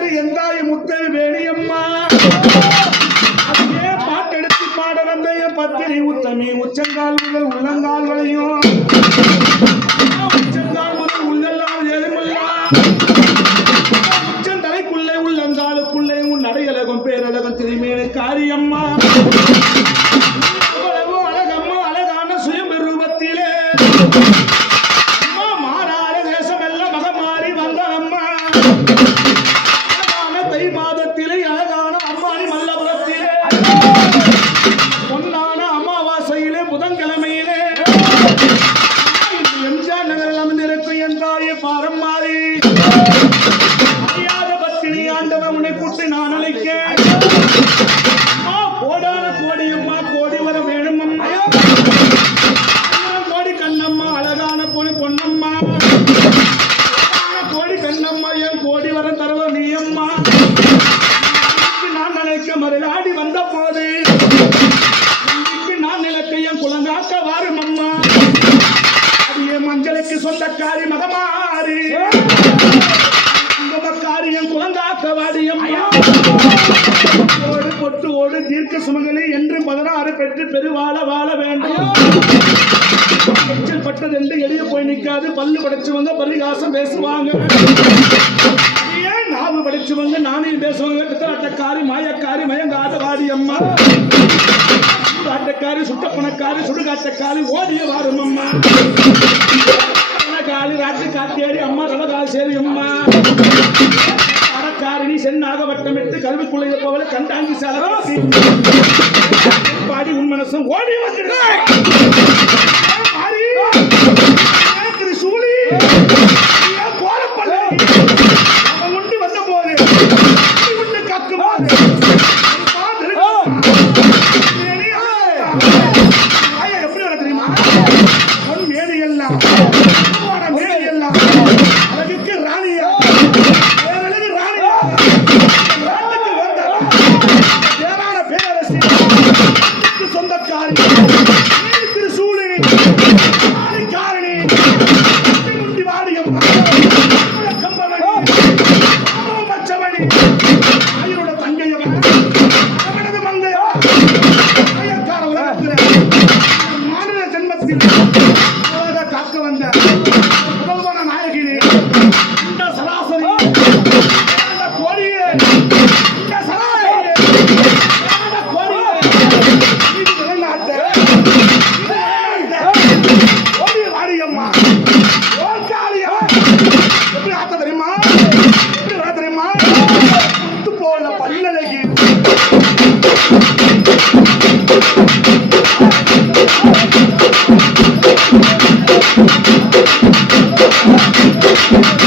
பேரு எந்தாய் முத்தல் வேணியம்மா? அதே பாட்டெடுத்து பாட வந்த என் உத்தமி உச்சங்கால் முதல் உள்ளங்கால்களையும். உச்சங்கால் முதல் உள்ளெல்லாம் எலுமெல்லாம் உச்சந்தலைக்குள்ளே உள்ளங்காலுக்குள்ளே உன் நடையழகும் பேரழகம் திருமேனு காரியம்மா. அவ்வளவு அழகம்மா அழகான சுயம்பெருவத்திலே அம்மா மாறாத தேசமெல்லாம் மகமாறி வந்த அம்மா நான் நினைக்க வந்த போது நான் நினைக்க என் குழந்தாக்க வாரும் அம்மா. அது என் மஞ்சளுக்கு சொந்தக்காரி மகமாரி குடும்பக்காரி என் குழந்தாக்க வாடி ஓடு பொட்டு ஓடு தீர்க்க சுமங்கலி என்று பதினாறு பெற்று பெருவாழ வாழ வேண்டும். எச்சில் பட்டது என்று எளிய போய் நிற்காது. பல்லு படைச்சவங்க பரிகாசம் பேசுவாங்க. ஏன் நாவு வந்து நானே பேசுவாங்க பித்தலாட்டக்காரி மாயக்காரி மயங்காத வாடி அம்மா. சூதாட்டக்காரி சுட்டப்பணக்காரி சுடுகாட்டக்காரி ஓடிய வாரும் அம்மா. காலி ராட்டு காத்தியாடி அம்மா ரவகால் சேரி அம்மா. அடக்காரிணி சென்னாக வட்டமிட்டு கல்விக்குள்ள இருப்பவளை கண்டாங்கி சாலி பாடி உன் மனசும் ஓடி வந்துடுறேன் Thank